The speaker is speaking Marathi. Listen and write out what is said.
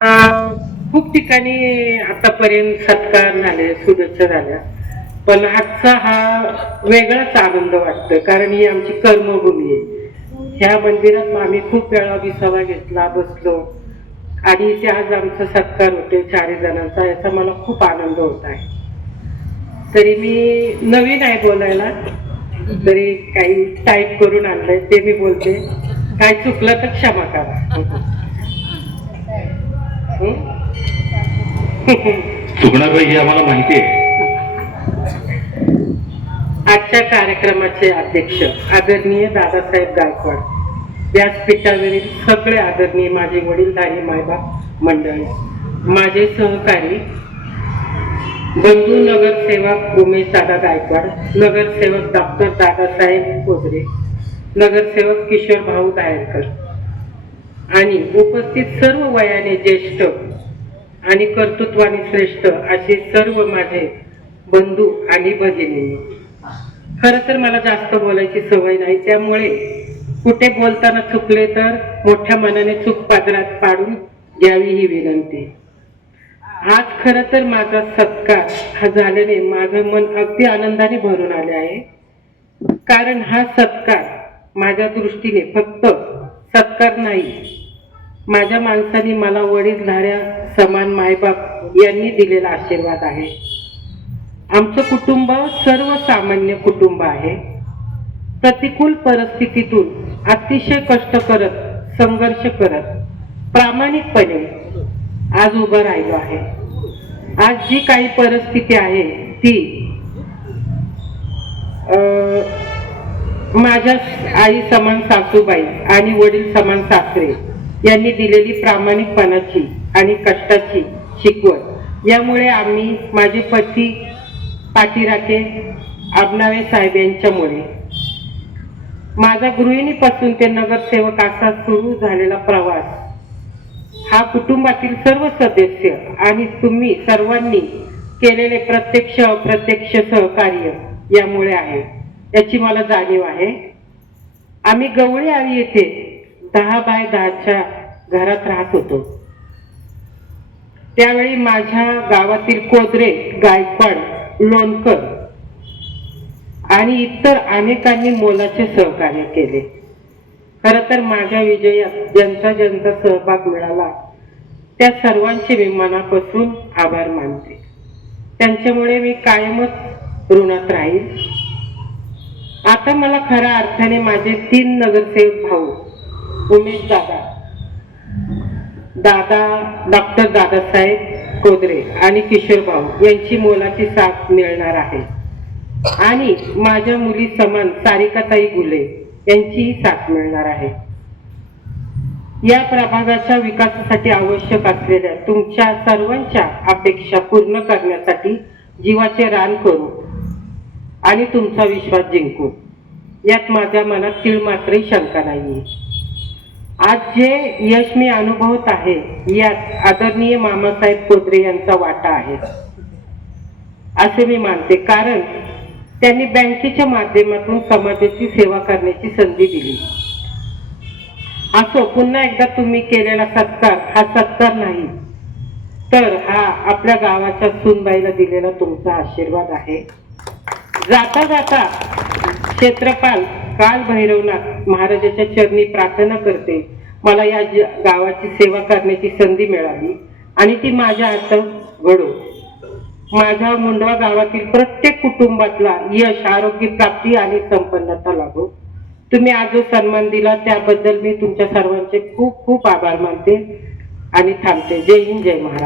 खूप ठिकाणी आतापर्यंत सत्कार झाले, शुभेच्छा झाल्या, पण आजचा हा वेगळाच आनंद वाटतोय, कारण ही आमची कर्मभूमी आहे. ह्या मंदिरात आम्ही खूप वेळा विसावा घेतला, बसलो, आणि इथे आज आमचा सत्कार होतोय 4 जणांचा. याचा मला खूप आनंद होत आहे. तरी मी नवीन आहे बोलायला, तरी काही टाईप करून आणलंय ते मी बोलते. काय चुकलं तर क्षमा करा. चुकणार नाही हे आम्हाला माहिती आहे. आजच्या कार्यक्रमाचे अध्यक्ष आदरणीय दादासाहेब गायकवाड, व्यासपीठावरील सगळे आदरणीय माझे वडीलधारी मायबाप मंडळी, माझे सहकारी बंधू नगरसेवक उमेश दादा गायकवाड, नगरसेवक डॉक्टर दादासाहेब कोजरे, नगरसेवक किशोर भाऊ दायरकर, आणि उपस्थित सर्व वयाने ज्येष्ठ आणि कर्तृत्वाने श्रेष्ठ असे सर्व माझे बंधू आणि भगिनी. खर तर मला जास्त बोलायची सवय नाही, त्यामुळे कुठे बोलताना चुकले तर मोठ्या मनाने चूक पादरात पाडून घ्यावी ही विनंती. आज खर तर माझा सत्कार हा झाल्याने माझं मन अगदी आनंदाने भरून आले आहे, कारण हा सत्कार माझ्या दृष्टीने फक्त सत्कार नाही, माझ्या माणसांनी मला वडीलधाऱ्या समान मायबाप यांनी दिलेला आशीर्वाद आहे. आमचं कुटुंब सर्वसामान्य कुटुंब आहे. प्रतिकूल परिस्थितीतून अतिशय कष्ट करत, संघर्ष करत, प्रामाणिकपणे आज उभं राहिलो आहे. आज जी काही परिस्थिती आहे ती माझ्या आई समान सासूबाई आणि वडील समान सासरे यांनी दिलेली प्रामाणिकपणाची आणि कष्टाची शिकवण, यामुळे आम्ही, माझे पती पाठीराखे आबनावे साहेब यांच्यामुळे, माझा गृहिणीपासून ते नगरसेवक असा सुरू झालेला प्रवास हा कुटुंबातील सर्व सदस्य आणि तुम्ही सर्वांनी केलेले प्रत्यक्ष अप्रत्यक्ष सहकार्य यामुळे आहे, याची मला जाणीव आहे. आम्ही गवळीआळी येथे 10 बाय 10च्या घरात राहत होतो. त्यावेळी माझ्या गावातील कोजरे, गायकवाड, लोणकर आणि इतर अनेकांनी मोलाचे सहकार्य केले. खर तर माझ्या विजयात ज्यांचा ज्यांचा सहभाग मिळाला त्या सर्वांचे मी मनापासून आभार मानते. त्यांच्यामुळे मी कायमच ऋणात राहील. आता मला खऱ्या अर्थाने माझे 3 नगरसेवक भाऊ उमेश दादा, डॉक्टर दादासाहेब कोजरे आणि किशोर भाऊ यांची मोलाची साथ मिळणार आहे, आणि माझ्या मुली समान सारिकाताई गुले यांचीही साथ मिळणार आहे. या प्रभागाच्या विकासासाठी आवश्यक असलेल्या तुमच्या सर्वांच्या अपेक्षा पूर्ण करण्यासाठी जीवाचे रान करू आणि तुमचा विश्वास जिंकू, यात माझ्या मनात तीळ मात्रही शंका नाहीये. आज जे यश मी अनुभवत आहे यात आदरणीय मामासाहेब कोजरे यांचा वाटा आहे असे मी मानते, कारण त्यांनी बँकेच्या माध्यमातून समाजाची सेवा करण्याची संधी दिली. असो, पुन्हा एकदा तुम्ही केलेला सत्कार हा सत्कार नाही, तर हा आपल्या गावाच्या सूनबाईला दिलेला तुमचा आशीर्वाद आहे. जाता जाता क्षेत्रपाल काल भैरवनाथ महाराजाच्या चरणी प्रार्थना करते, मला या गावाची सेवा करण्याची संधी मिळाली आणि ती माझ्या हातात घडो. माझ्या मुंडवा गावातील प्रत्येक कुटुंबातला यश, आरोग्य, प्राप्ती आणि संपन्नता लाभो. तुम्ही आज जो सन्मान दिला त्याबद्दल मी तुमच्या सर्वांचे खूप खूप आभार मानते आणि थांबते. जय हिंद, जय महाराज.